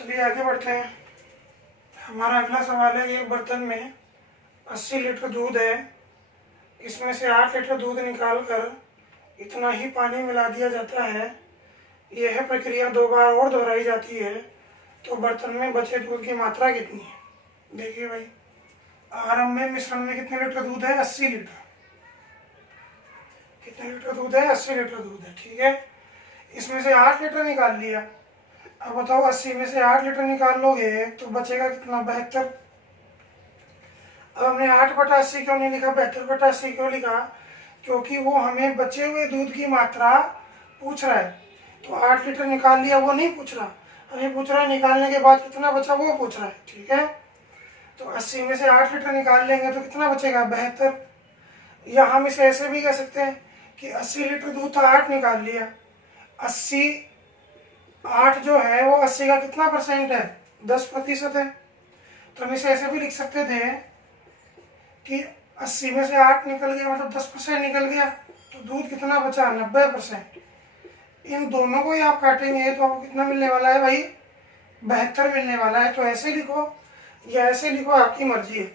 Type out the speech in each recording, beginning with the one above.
चलिए आगे बढ़ते हैं। हमारा अगला सवाल है, एक बर्तन में 80 लीटर दूध है, इसमें से 8 लीटर दूध निकालकर इतना ही पानी मिला दिया जाता है। यह प्रक्रिया 2 बार और दोहराई जाती है, तो बर्तन में बचे दूध की मात्रा कितनी है? देखिए भाई, आरंभ में मिश्रण में कितने लीटर दूध है? 80 लीटर। कितने लीटर दूध है? 80 लीटर दूध है, ठीक है। इसमें से 8 लीटर निकाल लिया। अब बताओ 80 में से 8 लीटर निकाल लोगे तो बचेगा कितना? 72। अब हमने 8/80 क्यों नहीं लिखा, 72/80 क्यों लिखा? क्योंकि वो हमें बचे हुए दूध की मात्रा पूछ रहा है। तो 8 लीटर निकाल लिया वो नहीं पूछ रहा, हमें पूछ रहा है निकालने के बाद कितना बचा वो पूछ रहा है, ठीक है। तो 80 में से 8 लीटर निकाल लेंगे तो कितना बचेगा? 72। या हम इसे ऐसे भी कह सकते हैं कि 80 लीटर दूध था, 8 निकाल लिया। 80 8 जो है वो 80 का कितना परसेंट है? 10% है। तो हम इसे ऐसे भी लिख सकते थे कि 80 में से 8 निकल गया मतलब 10% निकल गया, तो दूध कितना बचा? 90%। इन दोनों को ही आप काटेंगे तो आपको कितना मिलने वाला है भाई? 72 मिलने वाला है। तो ऐसे लिखो या ऐसे लिखो, आपकी मर्जी है।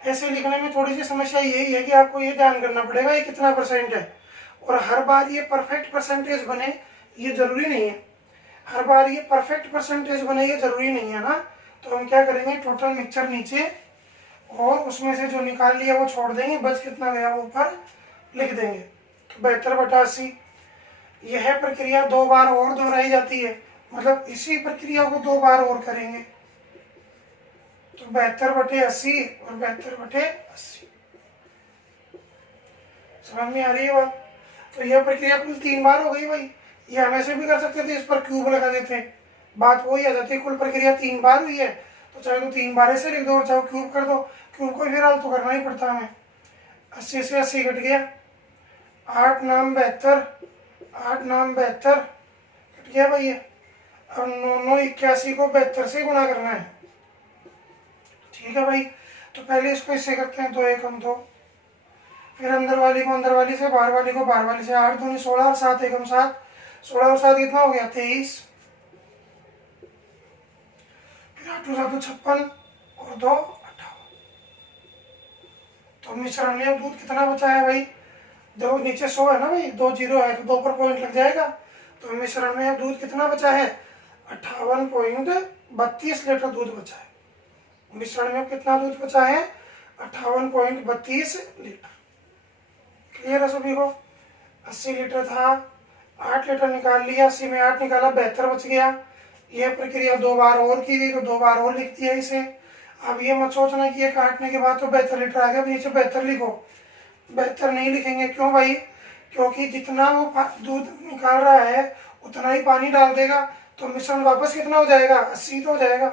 ऐसे लिखने में थोड़ी सी समस्या यही है कि आपको ये ध्यान करना पड़ेगा ये कितना परसेंट है, और हर बार ये परफेक्ट परसेंटेज बने ये जरूरी नहीं है। हर बार ये परफेक्ट परसेंटेज बने ये जरूरी नहीं है ना। तो हम क्या करेंगे, टोटल मिक्सचर नीचे और उसमें से जो निकाल लिया वो छोड़ देंगे, बच कितना गया वो ऊपर लिख देंगे। तो 72/80। यह प्रक्रिया 2 बार और दोहराई जाती है, मतलब इसी प्रक्रिया को 2 बार और करेंगे। तो 72/80 और 72/80। समझ में आ रही है बात? तो यह प्रक्रिया कुल 3 बार हो गई भाई। ये हम ऐसे भी कर सकते थे, इस पर क्यूब लगा देते, बात वही आ जाती है। कुल प्रक्रिया 3 बार हुई है, तो चाहे तो 3 बार ऐसे लिख दो और चाहे क्यूब कर दो। क्यूब को फिर हल तो करना ही पड़ता हमें। 80 से 80 कट गया, 8 नाम 72, 8 नाम 72 कट गया भाई। अब 9 9 81 को 72 से गुना करना है, ठीक है भाई। तो पहले इसको इससे करते हैं, 2 एकम 2, फिर अंदर वाली को अंदर वाली से, बाहर वाली को बाहर वाली से। 8 दूनी 16 और 7 एकम 7, 16 और 7 कितना हो गया? 23। फिर 8 2 7 56 और 2 58। तो मिश्रण में अब दूध कितना बचा है भाई? दो नीचे 100 है ना भाई, 2 0 है तो 2 पर पॉइंट लग जाएगा। तो मिश्रण में अब दूध कितना बचा है? 58.32 लीटर दूध बचा है। मिश्रण में कितना दूध बचा है? 58.32 लीटर। क्लियर है सभी को? 80 लीटर था, 8 लीटर निकाल लिया, 80 में 8 निकाला, 72 बच गया। यह प्रक्रिया 2 बार और की गई तो 2 बार और लिख दिया इसे। अब ये मत सोचना कि ये काटने के बाद तो 72 लीटर आ गया, नीचे 72 लिखो। 72 नहीं लिखेंगे, क्यों भाई? क्योंकि जितना वो दूध निकाल रहा है उतना ही पानी डाल देगा, तो मिश्रण वापस कितना हो जाएगा? 80 तो हो जाएगा।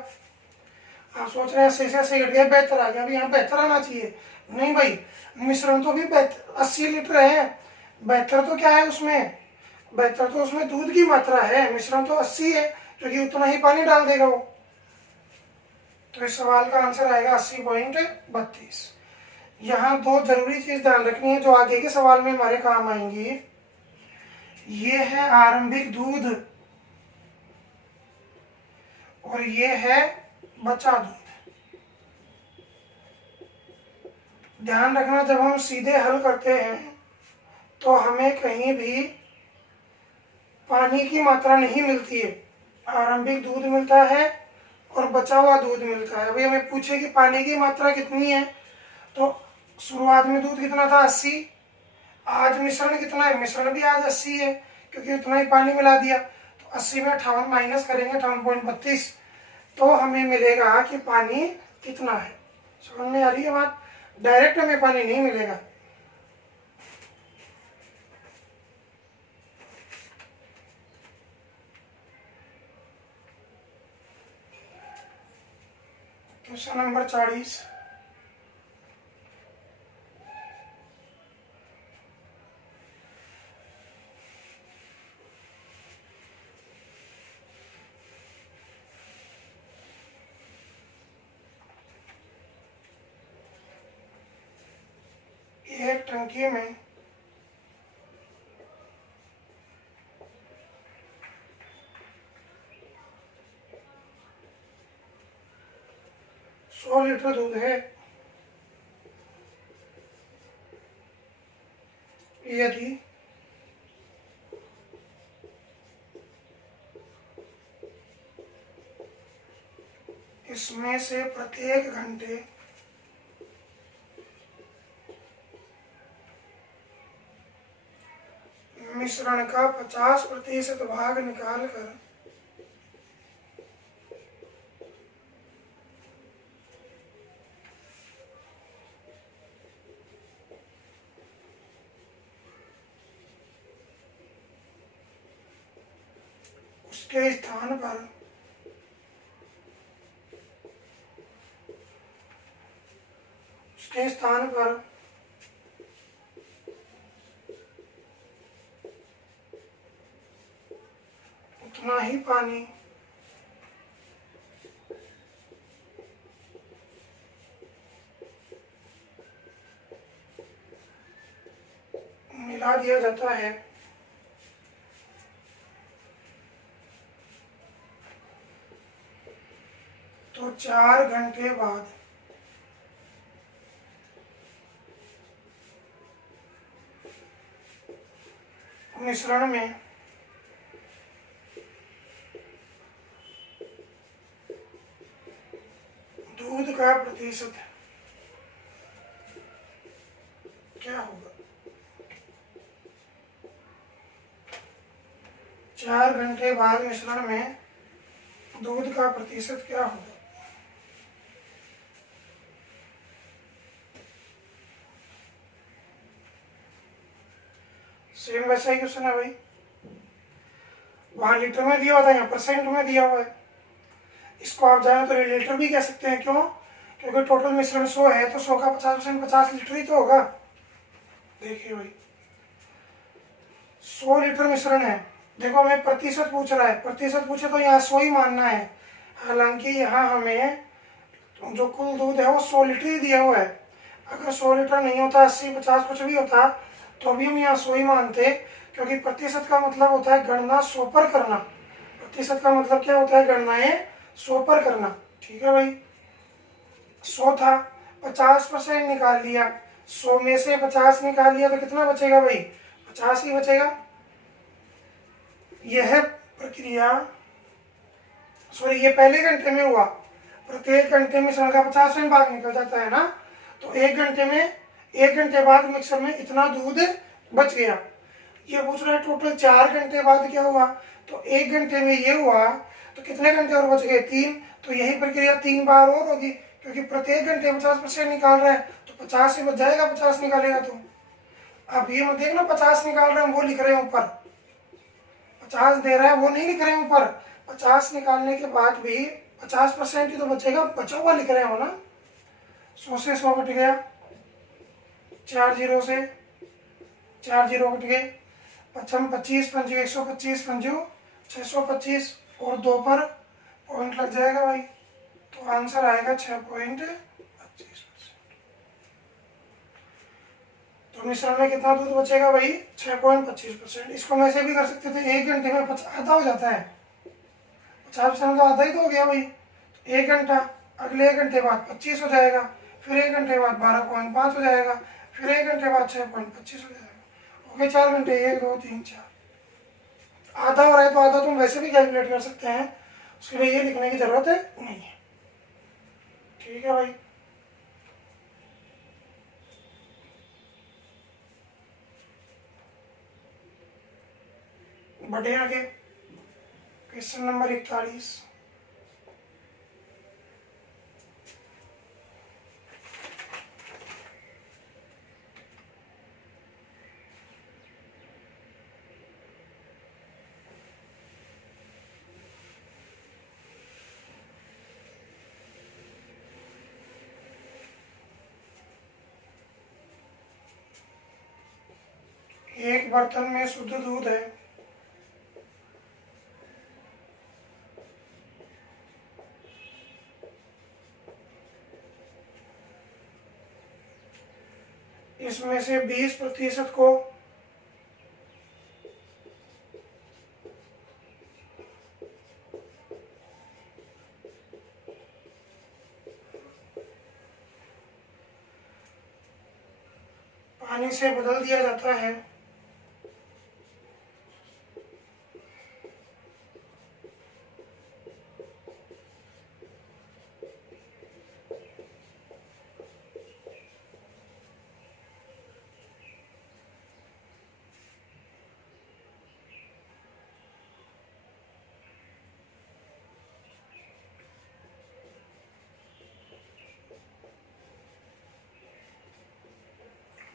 आप सोच रहे हैं 80 से 80 घट गया, 72 आ गया, अभी यहाँ 72 आना चाहिए। नहीं भाई, मिश्रण तो भी 80 लीटर है, 72 तो क्या है उसमें? 72 तो उसमें दूध की मात्रा है, मिश्रण तो 80 है, क्योंकि उतना ही पानी डाल देगा वो। तो इस सवाल का आंसर आएगा 80.32। यहाँ 2 जरूरी चीज ध्यान रखनी है जो आगे के सवाल में हमारे काम आएंगी। ये है आरंभिक दूध और ये है बचा दूध। ध्यान रखना, जब हम सीधे हल करते हैं तो हमें कहीं भी पानी की मात्रा नहीं मिलती है। आरंभिक दूध मिलता है और बचा हुआ दूध मिलता है। अभी हमें पूछे कि पानी की मात्रा कितनी है, तो शुरुआत में दूध कितना था? 80। आज मिश्रण कितना है? मिश्रण भी आज 80 है, क्योंकि उतना ही पानी मिला दिया। तो 80 में 58 माइनस करेंगे, 58.32, तो हमें मिलेगा कि पानी कितना है। समझ में आ रही है बात? डायरेक्ट हमें पानी नहीं मिलेगा। Question number 40। एक टंकी में 100 लीटर दूध है। यदि इसमें से प्रत्येक घंटे मिश्रण का 50% भाग निकालकर उसके स्थान पर उतना ही पानी मिला दिया जाता है। तो 4 घंटे बाद मिश्रण में दूध का प्रतिशत क्या होगा? 4 घंटे बाद मिश्रण में दूध का प्रतिशत क्या होगा? सेम वैसा ही क्वेश्चन है भाई। वहां लीटर में दिया हुआ था, यहाँ परसेंट में दिया हुआ है। इसको आप जाए तो लीटर भी कह सकते हैं। क्यों? क्योंकि टोटल मिश्रण 100 है तो 100 का 50% 50 लीटर ही तो होगा। देखिए भाई 100 लीटर मिश्रण है, देखो हमें प्रतिशत पूछ रहा है, प्रतिशत पूछे तो यहाँ 100 ही मानना है। हालांकि यहाँ हमें जो कुल दूध है वो 100 लीटर ही दिया हुआ है। अगर 100 लीटर नहीं होता, 80 50 कुछ भी होता, तो भी हम यहाँ 100 ही मानते, क्योंकि प्रतिशत का मतलब होता है गणना 100 पर करना। प्रतिशत का मतलब क्या होता है? गणनाएं 100 पर करना। ठीक है भाई, 100 था, 50% निकाल लिया, 100 में से 50 निकाल लिया तो कितना बचेगा भाई? 50 ही बचेगा। यह प्रक्रिया ये पहले घंटे में हुआ। प्रत्येक घंटे में मिश्रण का 50% भाग निकल जाता है ना, तो एक घंटे बाद मिक्सर में इतना दूध बच गया। ये पूछ रहा है टोटल 4 घंटे बाद क्या हुआ, तो 1 घंटे में ये हुआ, तो कितने घंटे और बच गए? 3। तो यही प्रक्रिया 3 बार और होगी, क्योंकि प्रत्येक घंटे 50% निकाल रहा है तो 50 ही बच जाएगा। 50 निकालेगा तो अब ये मत देखना 50 निकाल रहे हैं वो लिख रहे हैं ऊपर, 50 दे रहा है वो नहीं लिख रहे हैं ऊपर। 50 निकालने के बाद भी 50% ही तो बचेगा, बचा हुआ लिख रहे हो ना। 100 से 100 कट गया, 4 जीरो से 4 जीरो कट गए, 25 पंजू 125 पंजू 625 और 2 पर पॉइंट लग जाएगा भाई, तो आंसर आएगा 6.25%। तो मिश्रण में कितना दूध बचेगा भाई? 6.25%। इसको हम ऐसे भी कर सकते थे, 1 घंटे में आधा हो जाता है, 50% तो आधा ही तो हो गया भाई। 1 घंटा, अगले 1 घंटे बाद 25 हो जाएगा, फिर 1 घंटे बाद 12.5 हो जाएगा, फिर 1 घंटे बाद 6.25 हो जाएगा। ओके, 4 घंटे, 1 2 3 4। आधा हो रहा है तो आधा तुम वैसे भी कैलकुलेट कर सकते हैं, उसके लिए ये लिखने की जरूरत है नहीं है। ठीक है भाई, बढ़े आगे। Question number 41। एक बर्तन में शुद्ध दूध है, इसमें से 20% को पानी से बदल दिया जाता है।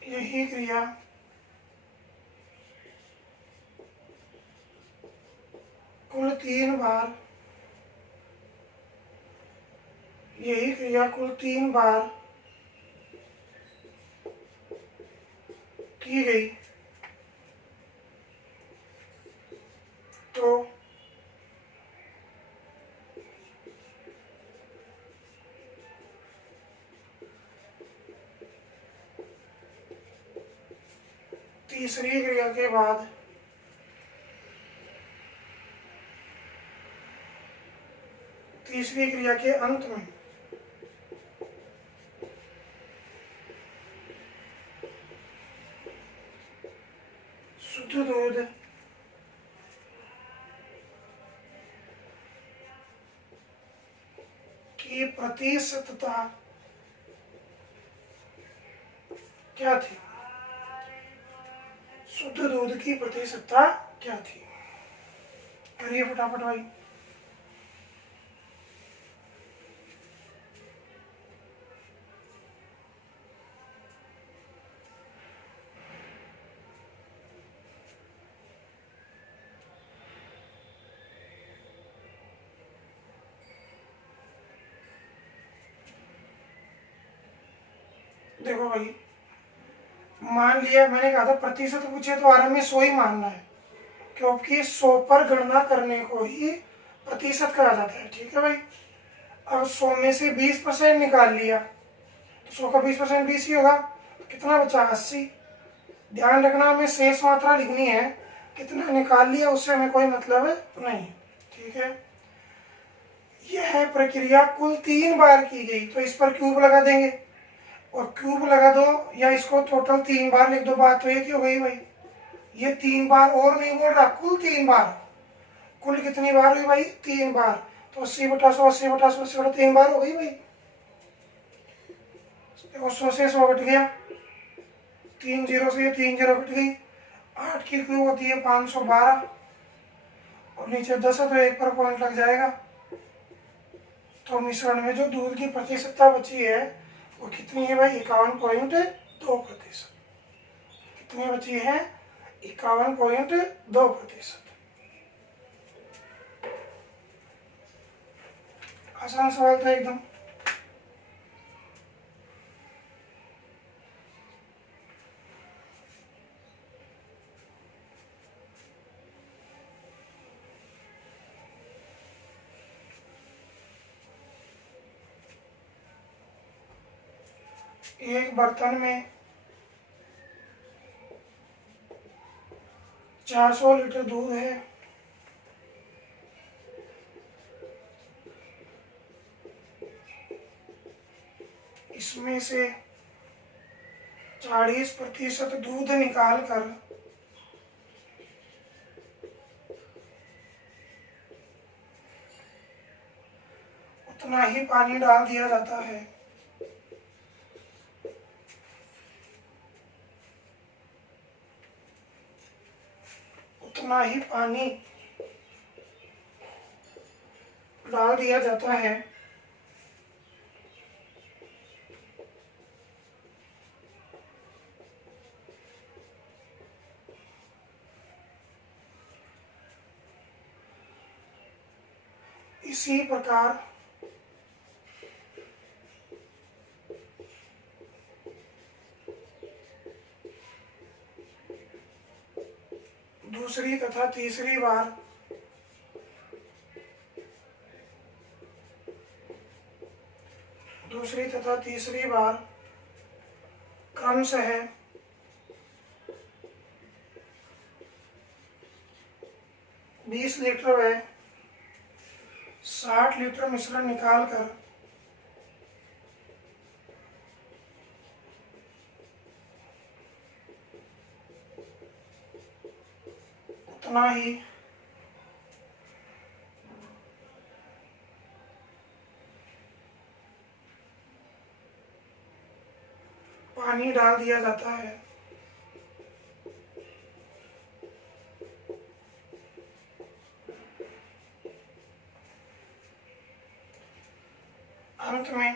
यही क्रिया कुल 3 बार की गई तो तीसरी क्रिया के बाद तीसरी क्रिया के अंत में शुद्ध दूध की प्रतिशतता क्या थी? शुद्ध दूध की प्रतिशतता क्या थी? करिए फटाफट भाई। देखो भाई, मान लिया मैंने कहा था प्रतिशत पूछे तो आरंभ में 100 ही मानना है, क्योंकि 100 पर गणना करने को ही प्रतिशत कहा जाता है। ठीक है भाई। अब 100 में से 20% निकाल लिया तो 100 का 20% 20 ही होगा। कितना बचा? 80। ध्यान रखना, हमें शेष मात्रा लिखनी है, कितना निकाल लिया उससे हमें कोई मतलब नहीं। ठीक है। यह प्रक्रिया कुल 3 बार की गई तो इस पर क्यूब लगा देंगे और क्यूब लगा दो या इसको टोटल 3 बार लिख दो, बात तो एक ही हो गई भाई। ये 3 बार और नहीं बोल रहा, कुल 3 बार। कुल कितनी बार हुई भाई? 3 बार। तो 80/100 80/100 80/3 बार हो गई भाई। देखो 100 से 100 कट गया, 3 0 से 3 0 कट गई, 8 की क्यूब होती है 512 और नीचे 10 है तो 1 पर पॉइंट लग जाएगा। तो मिश्रण में जो दूध की प्रतिशतता बची है वो कितनी है भाई? 51.2%। कितनी बची है? 51.2%। आसान सवाल था एकदम। एक बर्तन में 400 लीटर दूध है। इसमें से 40% दूध निकालकर उतना ही पानी डाल दिया जाता है। उतना ही पानी डाल दिया जाता है इसी प्रकार दूसरी तथा तीसरी बार क्रमशः 20 लीटर व 60 लीटर मिश्रण निकालकर उतना ही पानी डाल दिया जाता है। अंत में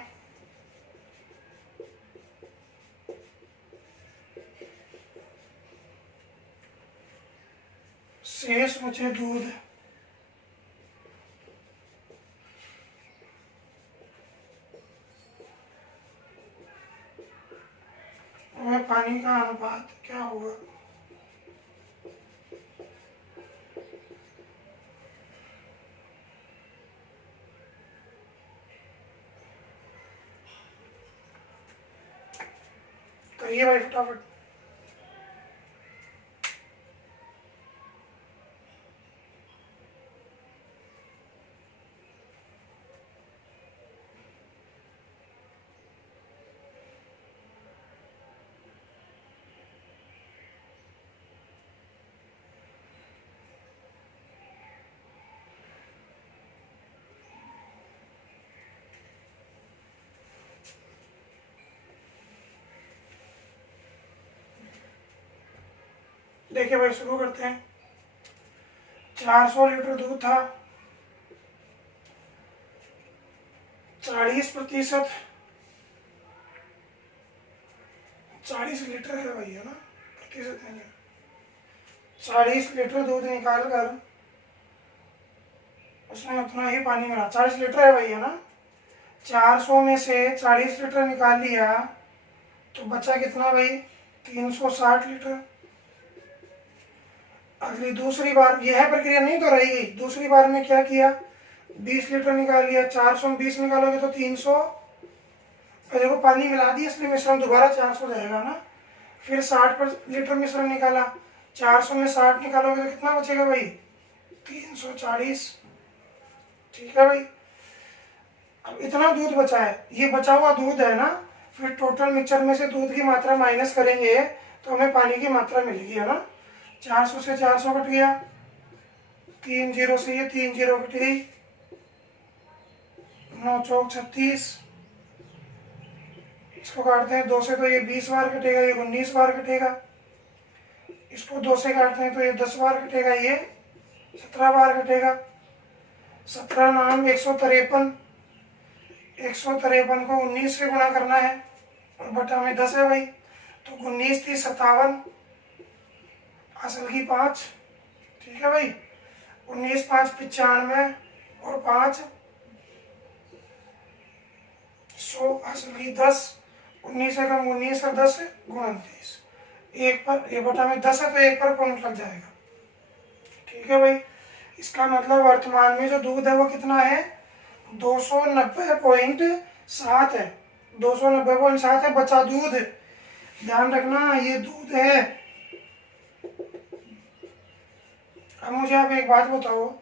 शेष बचे दूध में पानी का अनुपात क्या होगा? करिए भाई फटाफट। देखिए भाई शुरू करते हैं। 400 लीटर दूध था, 40%, 40 लीटर है भाई, है ना, प्रतिशत नहीं है। 40 लीटर दूध निकाल कर उसमें उतना ही पानी मिला। 40 लीटर है भाई, है ना। 400 में से 40 लीटर निकाल लिया तो बचा कितना भाई? 360 लीटर। अगली दूसरी बार यह प्रक्रिया नहीं तो रहेगी। दूसरी बार में क्या किया? 20 लीटर निकाल लिया। 400 में 20 निकालोगे तो 300। देखो पानी मिला दिया इसलिए मिश्रण दोबारा 400 जाएगा ना। फिर 60 लीटर मिश्रण निकाला। 400 में 60 निकालोगे तो कितना बचेगा भाई? 340। ठीक है भाई। अब इतना दूध बचा है, ये बचा हुआ दूध है ना, फिर टोटल मिक्सचर में से दूध की मात्रा माइनस करेंगे तो हमें पानी की मात्रा मिलेगी, है ना। 400 से 400 कट गया, 3 जीरो से ये 3 जीरो कट गई, 9 चौक 36। इसको काटते हैं 2 से तो ये 20 बार कटेगा, ये 19 बार कटेगा। इसको 2 से काटते हैं तो ये 10 बार कटेगा, ये 17 बार कटेगा। 17 नाम 153। 153 को 19 से गुणा करना है और बटा में 10 है भाई, तो 19 थी 57, असल की 5। ठीक है भाई। 19 5 95 और 5 100, असल की 10। 19 से कम 19 और 10 29। एक पर ये बटा में 10 है तो एक पर पॉइंट लग जाएगा। ठीक है भाई। इसका मतलब वर्तमान में जो दूध है वो कितना है? 290.7 है। 290.7 है बचा दूध। ध्यान रखना ये दूध है। अब मुझे आप एक बात बताओ,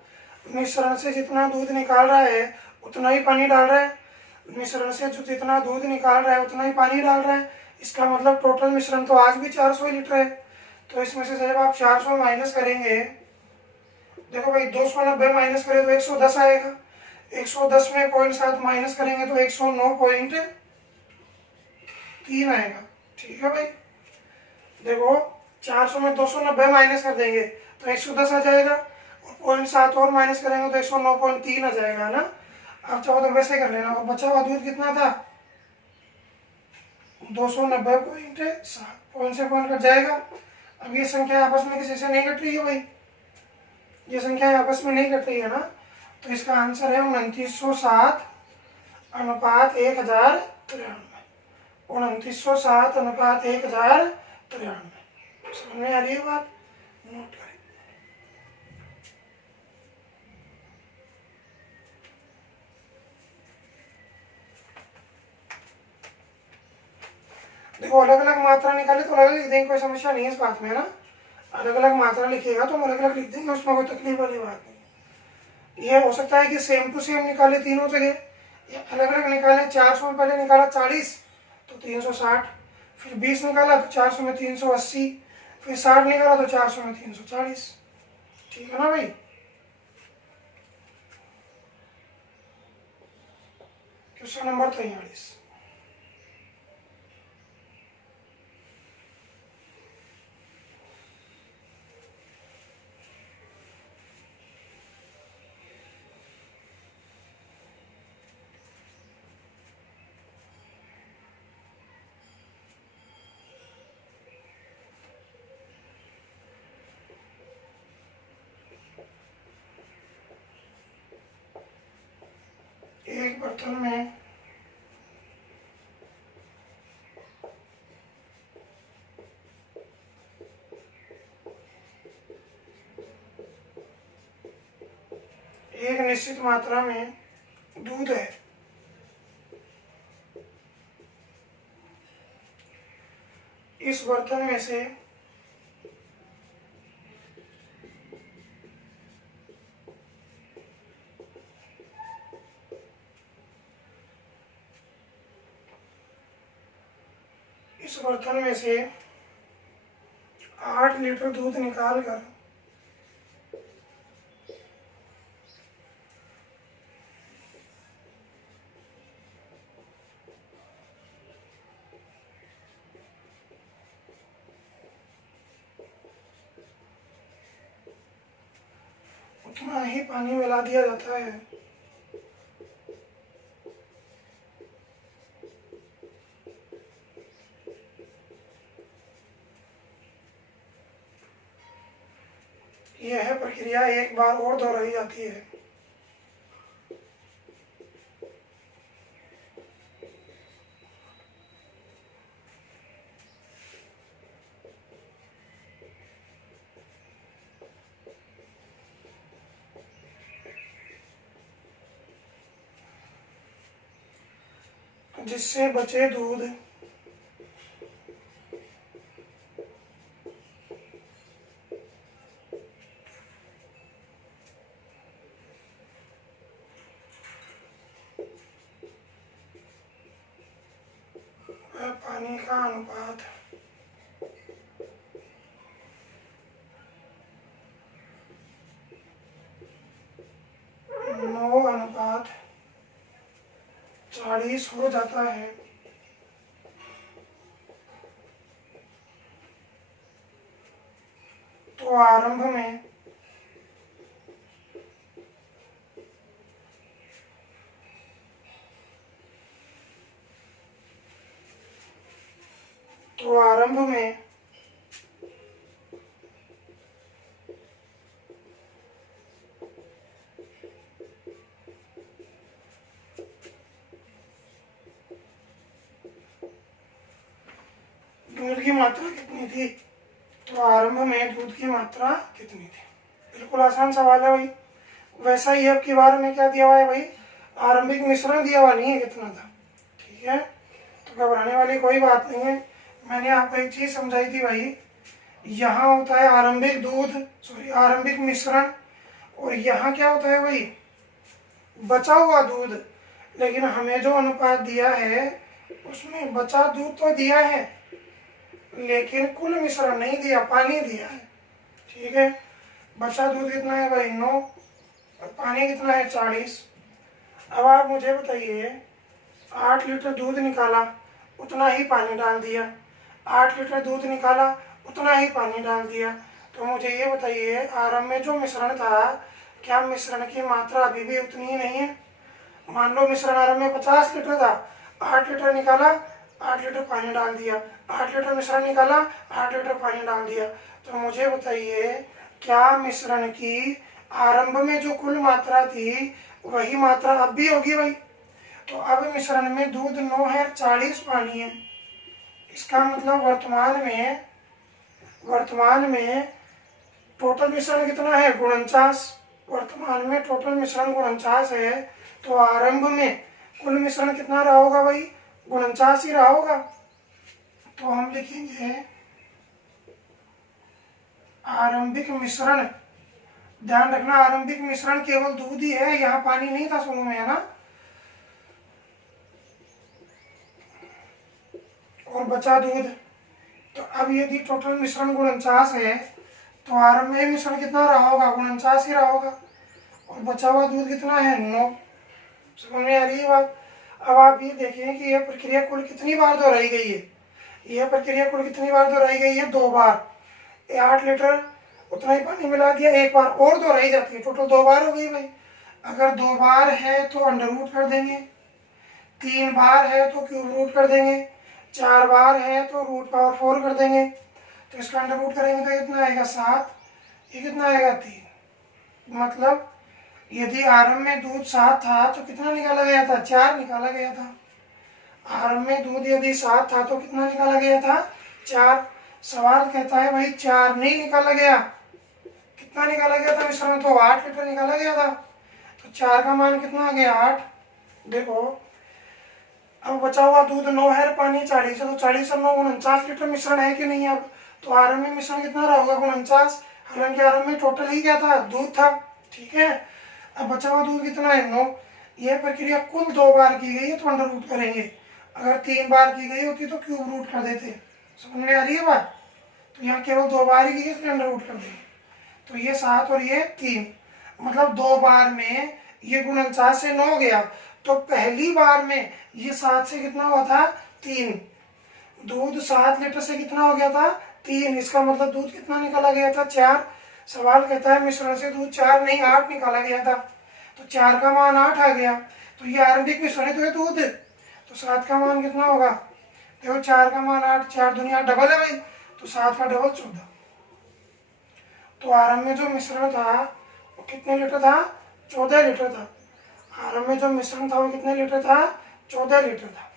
मिश्रण से जितना दूध निकाल रहा है उतना ही पानी डाल रहा है। मिश्रण से जो जितना दूध निकाल रहा है उतना ही पानी डाल रहा है। इसका मतलब टोटल मिश्रण तो आज भी 400 लीटर है। तो इसमें से जब आप 400 माइनस करेंगे, देखो भाई 290 माइनस करें तो 110 आएगा। 110 में 0.7 माइनस करेंगे तो 109.3 आएगा। ठीक है भाई। देखो 400 में 290 माइनस कर देंगे तो 110 आ जाएगा और 0.7 और माइनस करेंगे तो 109.3 आ जाएगा, है ना। आप चाहो तो वैसे कर लेना। और बचा हुआ दूध कितना था? 290.7। पॉइंट से पॉइंट कट जाएगा। अब ये संख्या आपस में किसी से नहीं कट रही है भाई, ये संख्या आपस में नहीं कट रही है ना, तो इसका आंसर है 2907 अनुपात 1093। 2907 अनुपात 1093। समझ में आ रही है बात? नोट करें। देखो अलग अलग मात्रा निकाले तो अलग अलग लिख देंगे, कोई समस्या नहीं है इस बात में, है ना। अलग अलग मात्रा लिखिएगा तो हम अलग अलग लिख देंगे, उसमें कोई तकलीफ वाली बात नहीं। ये हो सकता है कि सेम टू सेम निकाले तीनों जगह, या अलग अलग निकाले। 400 में पहले निकाला 40 तो 360, फिर 20 निकाला तो 400 में 380, फिर 60 निकाला तो 400 में 340। ठीक है ना भाई। Question number 43। एक बर्तन में एक निश्चित मात्रा में दूध है। इस बर्तन में से इस बर्तन में से 8 लीटर दूध निकाल कर उतना ही पानी मिला दिया जाता है। यह प्रक्रिया एक बार और दोहराई जाती है। जिससे बचे दूध वह पानी का अनुपात 9:40 हो जाता है। तो आरंभ में दूध की मात्रा कितनी थी? तो आरंभ में दूध की मात्रा कितनी थी? बिल्कुल आसान सवाल है भाई। वैसा ही अब की बार में क्या दिया हुआ है भाई, आरंभिक मिश्रण दिया हुआ नहीं है कितना था। ठीक है, तो घबराने वाली कोई बात नहीं है। मैंने आपको एक चीज समझाई थी भाई, यहाँ होता है आरंभिक दूध, सॉरी आरंभिक मिश्रण, और यहाँ क्या होता है भाई, बचा हुआ दूध। लेकिन हमें जो अनुपात दिया है उसमें बचा दूध तो दिया है लेकिन कुल मिश्रण नहीं दिया, पानी दिया है। ठीक है, बचा दूध कितना है भाई 9 और पानी कितना है 40। अब आप मुझे बताइए, 8 लीटर दूध निकाला उतना ही पानी डाल दिया, 8 लीटर दूध निकाला उतना ही पानी डाल दिया। तो मुझे ये बताइए, आरंभ में जो मिश्रण था क्या मिश्रण की मात्रा अभी भी उतनी ही नहीं है? मान लो मिश्रण आरंभ में 50 लीटर था, 8 लीटर निकाला 8 लीटर पानी डाल दिया, 8 लीटर मिश्रण निकाला 8 लीटर पानी डाल दिया। तो मुझे बताइए, क्या मिश्रण की आरंभ में जो कुल मात्रा थी वही मात्रा अब भी होगी भाई? तो अब मिश्रण में दूध 9 है, 40 पानी है। इसका मतलब वर्तमान में टोटल मिश्रण कितना है 49। वर्तमान में टोटल मिश्रण 49 है, तो आरंभ में कुल मिश्रण कितना रहा होगा भाई, 49 ही रहा होगा। तो हम लिखेंगे आरंभिक मिश्रण, ध्यान रखना आरंभिक मिश्रण केवल दूध ही है, यहाँ पानी नहीं था शुरू में, है ना। और बचा दूध, तो अब यदि टोटल मिश्रण 49 है तो आरंभ में मिश्रण कितना रहा होगा, 49 ही रहा होगा, और बचा हुआ दूध कितना है, 9। समझ में आ रही है बात। अब आप ये देखें कि यह प्रक्रिया कुल कितनी बार दोहराई गई है। यह प्रक्रिया कुल कितनी बार दोहराई गई है, 2 बार। 8 लीटर उतना ही पानी मिला दिया, एक बार और दोहराई जाती है, टोटल 2 बार हो गई भाई। अगर 2 बार है तो अंडर रूट कर देंगे, 3 बार है तो क्यूब रूट कर देंगे, 4 बार है तो रूट पावर 4 कर देंगे। तो इसका अंडर रूट करेंगे तो कितना आएगा, 7। ये कितना आएगा, 3। मतलब यदि आरंभ में दूध 7 था तो कितना निकाला गया था, 4 निकाला गया था। आरंभ में दूध यदि 7 था तो कितना निकाला गया था, 4। सवाल कहता है भाई 4 नहीं निकाला गया, कितना निकाला गया था मिश्रण में, तो 8 लीटर निकाला गया था। तो 4 का मान कितना आ गया, 8। देखो अब बचा हुआ दूध 9 है, पानी 40 है, तो 40 और 9 49 लीटर मिश्रण है कि नहीं। अब तो आरंभ में मिश्रण कितना रहा होगा, 49। हालांकि आरंभ में टोटल ही क्या था, दूध था, ठीक है। अब बचा हुआ दूध कितना है, 9। यह प्रक्रिया कुल 2 बार की गई है तो अंडर रूट करेंगे, अगर 3 बार की गई होती तो क्यूब रूट कर देते। समझ में आ रही है बात। तो यहाँ केवल 2 बार ही की गई इसलिए अंडर रूट कर देंगे। तो ये 7 और ये 3, मतलब 2 बार में ये 49 से 9 गया, तो पहली बार में ये 7 से कितना हुआ था, 3। दूध 7 लीटर से कितना हो गया था, 3। इसका मतलब दूध कितना निकाला गया था, 4। सवाल कहता है मिश्रण से दूध 4 नहीं 8 निकाला गया था, तो 4 का मान 8 आ गया। तो ये आरंभिक मिश्रण तो है दूध, तो 7 का मान कितना होगा, देखो 4 का मान 8, 4 दुनिया डबल है भाई, तो 7 का डबल 14। तो आरंभ में जो मिश्रण था वो कितने लीटर था, 14 लीटर था। आरंभ में जो मिश्रण था वो कितने लीटर था, 14 लीटर था।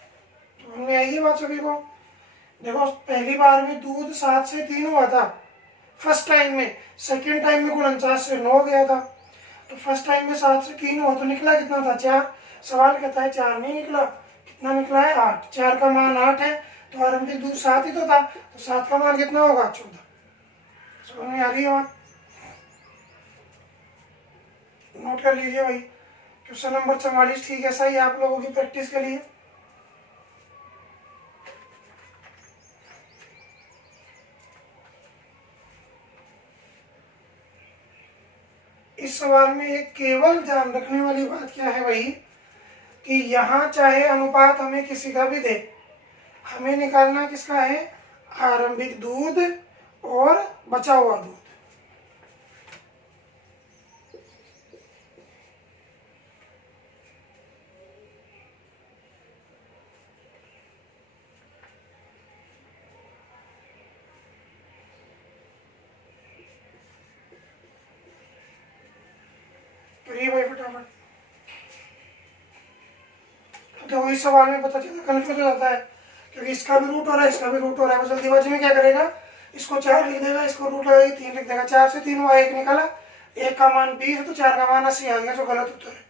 तो हमने आई बात सभी को। देखो पहली बार में दूध 7 से 3 हुआ था फर्स्ट टाइम में, सेकेंड टाइम में 49 से 9 गया था। तो फर्स्ट टाइम में 7 से 3 हुआ तो निकला कितना था, 4। सवाल कहता है 4 नहीं निकला, कितना निकला है, 8। 4 का मान 8 है, तो आरंभिक दूध 7 ही तो था, तो 7 का मान कितना होगा, 14। समझ में आ रही है बात, नोट कर लीजिए भाई। क्वेश्चन नंबर 44 ठीक है, सही आप लोगों की प्रैक्टिस के लिए। इस सवाल में एक केवल ध्यान रखने वाली बात क्या है भाई, कि यहाँ चाहे अनुपात हमें किसी का भी दे, हमें निकालना किसका है, आरंभिक दूध और बचा हुआ दूध। करिए भाई फटाफट। तो इस सवाल में पता चलता कंफ्यूज हो जाता है, क्योंकि इसका भी रूट हो रहा है, इसका भी रूट हो रहा है। वो जल्दीबाजी में क्या करेगा, इसको 4 लिख देगा, इसको रूट लगाएगा 3 लिख देगा। 4 से 3 हुआ, 1 निकाला, 1 का मान 20 है तो 4 का मान 80 आ गया, जो गलत उत्तर है।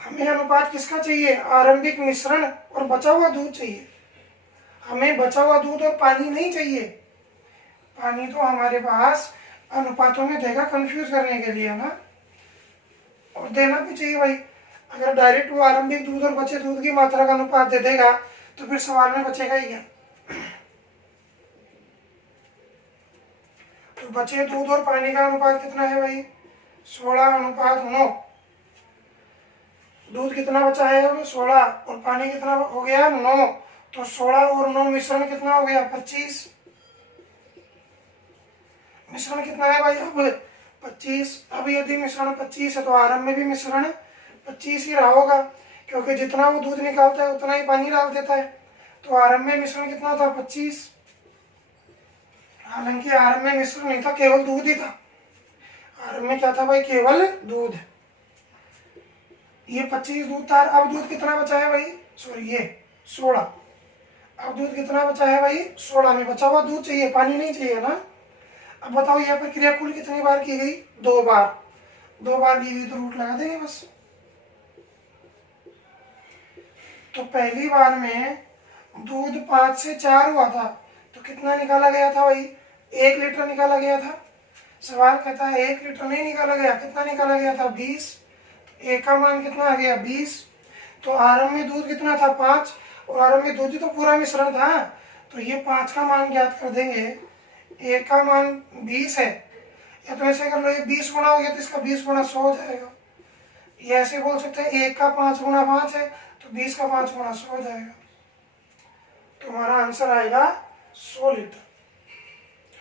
हमें अनुपात किसका चाहिए, आरंभिक मिश्रण और बचा हुआ दूध चाहिए। हमें बचा हुआ दूध और पानी नहीं चाहिए। पानी तो हमारे पास अनुपातों में देगा कंफ्यूज करने के लिए ना, और देना भी चाहिए भाई। अगर डायरेक्ट वो आरंभिक दूध और बचे दूध की मात्रा का अनुपात दे देगा तो फिर सवाल में बचेगा ही क्या। तो बचे दूध और पानी का अनुपात कितना है भाई, 16:9। दूध कितना बचा है अब, 16, और पानी कितना हो गया, 9। तो 16 और 9 मिश्रण कितना हो गया, 25। मिश्रण कितना है भाई अब, 25। अब यदि मिश्रण 25 है तो आरंभ में भी मिश्रण 25 ही रहा होगा, क्योंकि जितना वो दूध निकालता है उतना ही पानी डाल देता है। तो आरंभ में मिश्रण कितना था, 25। हालांकि आरंभ में मिश्रण नहीं था, केवल दूध ही था। आरंभ में क्या था भाई, केवल दूध। ये 25 दूध था। अब दूध कितना बचा है भाई, सॉरी ये 16। अब दूध कितना बचा है भाई, 16 में बचा हुआ दूध चाहिए, पानी नहीं चाहिए ना। अब बताओ यह प्रक्रिया कुल कितनी बार की गई, 2 बार। 2 बार की गई तो रूट लगा देंगे बस। तो पहली बार में दूध 5 से 4 हुआ था, तो कितना निकाला गया था भाई, 1 लीटर निकाला गया था। सवाल कहता है 1 लीटर नहीं निकाला गया, कितना निकाला गया था, 20। तो 1 का मान कितना आ गया, 20। तो आरंभ में दूध कितना था, 5, और आरंभ में दूध तो पूरा मिश्रण था, तो ये 5 का मान ज्ञात कर देंगे। ए का मान 20 है, या तो ऐसे कर लो, ये 20 गुना हो गया तो इसका 20 गुना 100 हो जाएगा। ये ऐसे बोल सकते हैं 1 का 5 गुना 5 है, तो 20 का 5 गुना 100 हो जाएगा। तो हमारा आंसर आएगा 100 लीटर।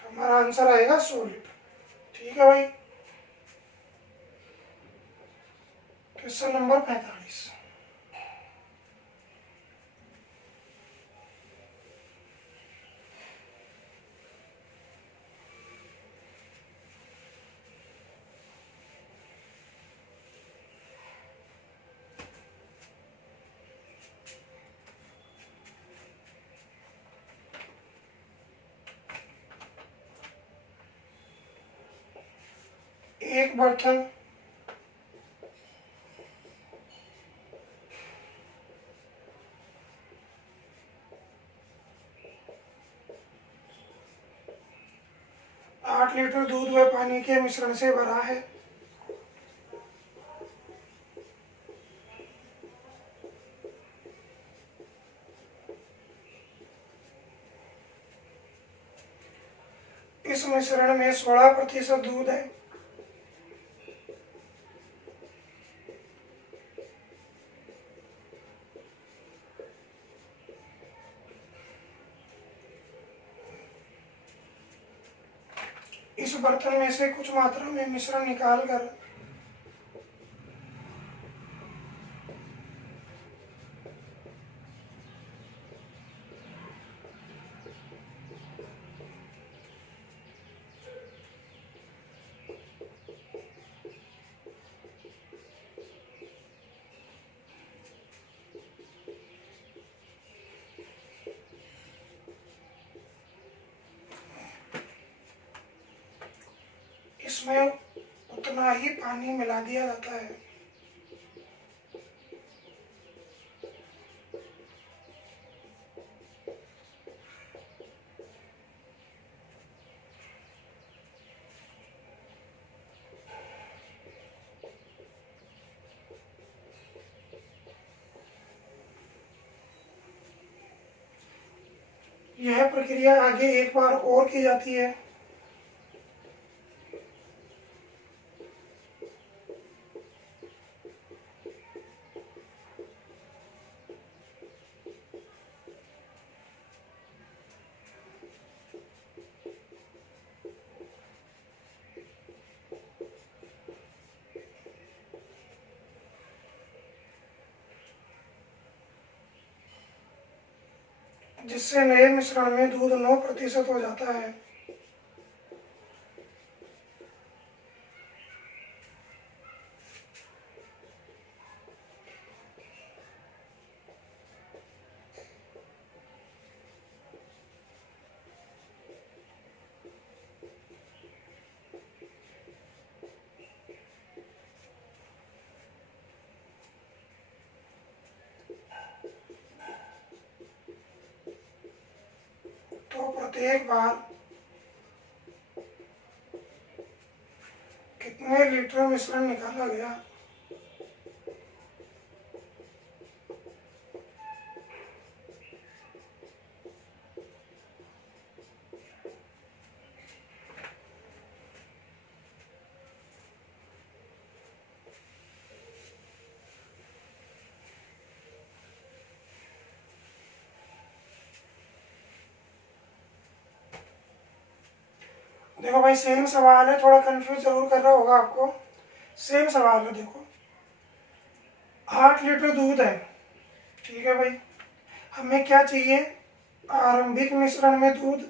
हमारा आंसर आएगा 100 लीटर। ठीक है भाई। Question number 45। एक बर्तन 8 लीटर दूध व पानी के मिश्रण से भरा है। इस मिश्रण में 16% दूध है। इस बर्तन में से कुछ मात्रा में मिश्रण निकालकर इसमें उतना ही पानी मिला दिया जाता है। यह प्रक्रिया आगे एक बार और की जाती है। जिससे नए मिश्रण में दूध 9% हो जाता है। तो प्रत्येक बार कितने लीटर मिश्रण निकाला गया? देखो भाई, सेम सवाल है, थोड़ा कंफ्यूज जरूर कर रहा होगा आपको। सेम सवाल है, देखो 8 लीटर दूध है, ठीक है भाई। हमें क्या चाहिए? आरंभिक मिश्रण में दूध